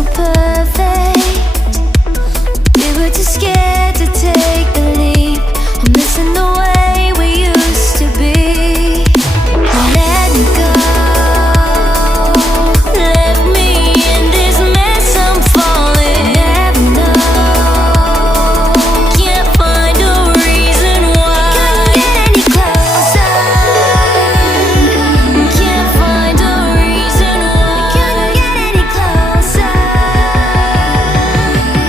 so perfect. We were too scared to take the leap. I'm missing the way we used to be. Let me go. Left me in this mess, I'm falling. Never know. Can't find a reason why. Couldn't get any closer. Can't find a reason why. Couldn't get any closer.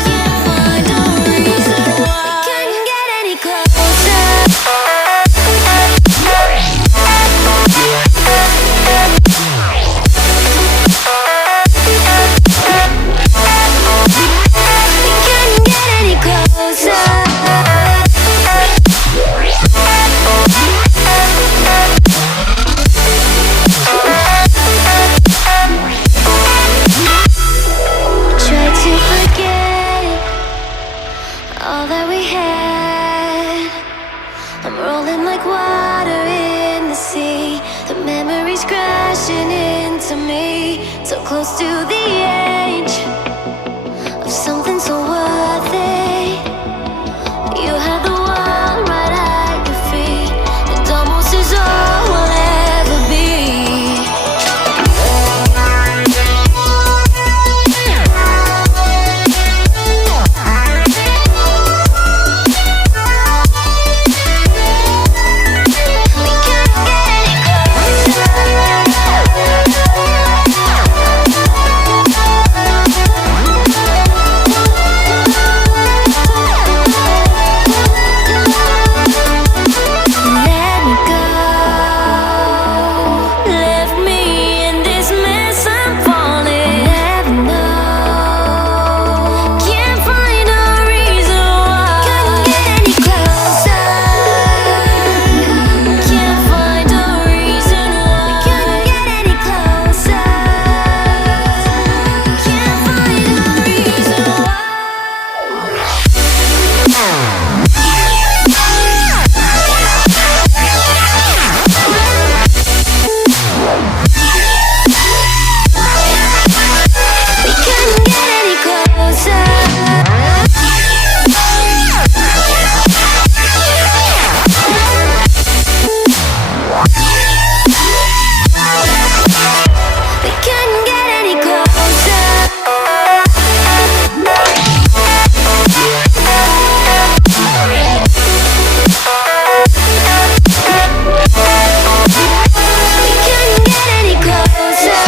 Can't find a reason why. Couldn't get any closer. Couldn't get any closer. Tried to forget all that we had. I'm rolling like water in the sea. The memories crashing into me. So close to the edge of something so worth it. You had the world right at your feet. It almost is all we'll ever be. We can't get any closer. Let me go. Left me in this mess, I'm falling. Never know. Can't find a reason why. Couldn't get any closer. Can't find a reason why. Couldn't get any closer. Can't find a reason why. We couldn't get any closer. We couldn't get any closer. We couldn't get any closer.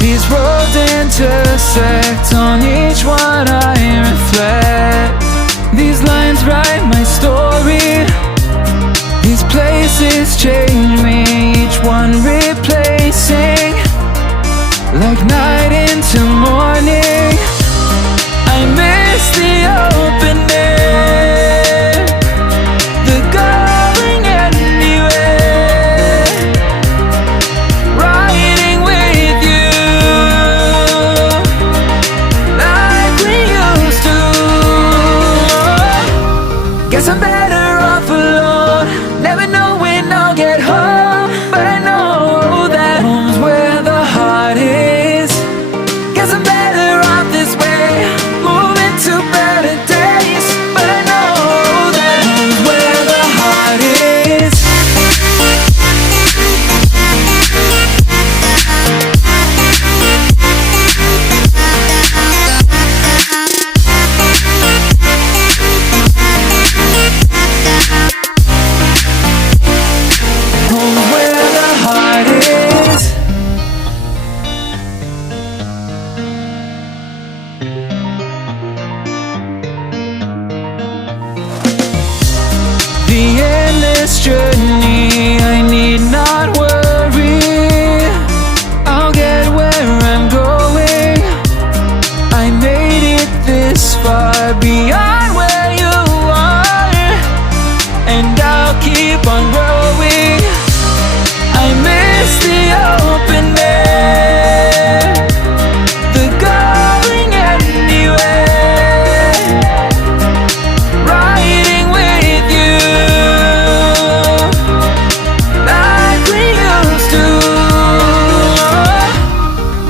These roads intersect, on each one I reflect. These lines write my story. These places change me, each one replacing. Like night into morning, I miss the open air, the going anywhere, riding with you, like we this journey, I need not worry. I'll get where I'm going. I made it this far, beyond where you are, and I'll keep on growing. I miss the open air, the going anywhere, riding with you like we used to.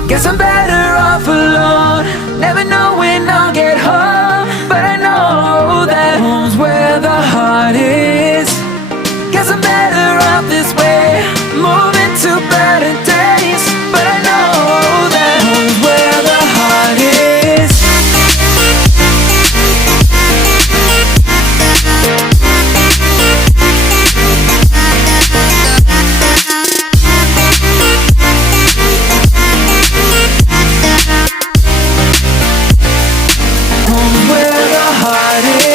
Guess I'm better off alone, never know when I'll get home, but I know that home's where the heart is. Guess I'm better off this way, moving to better days, but I know that home's where the heart is. Home's where the heart is.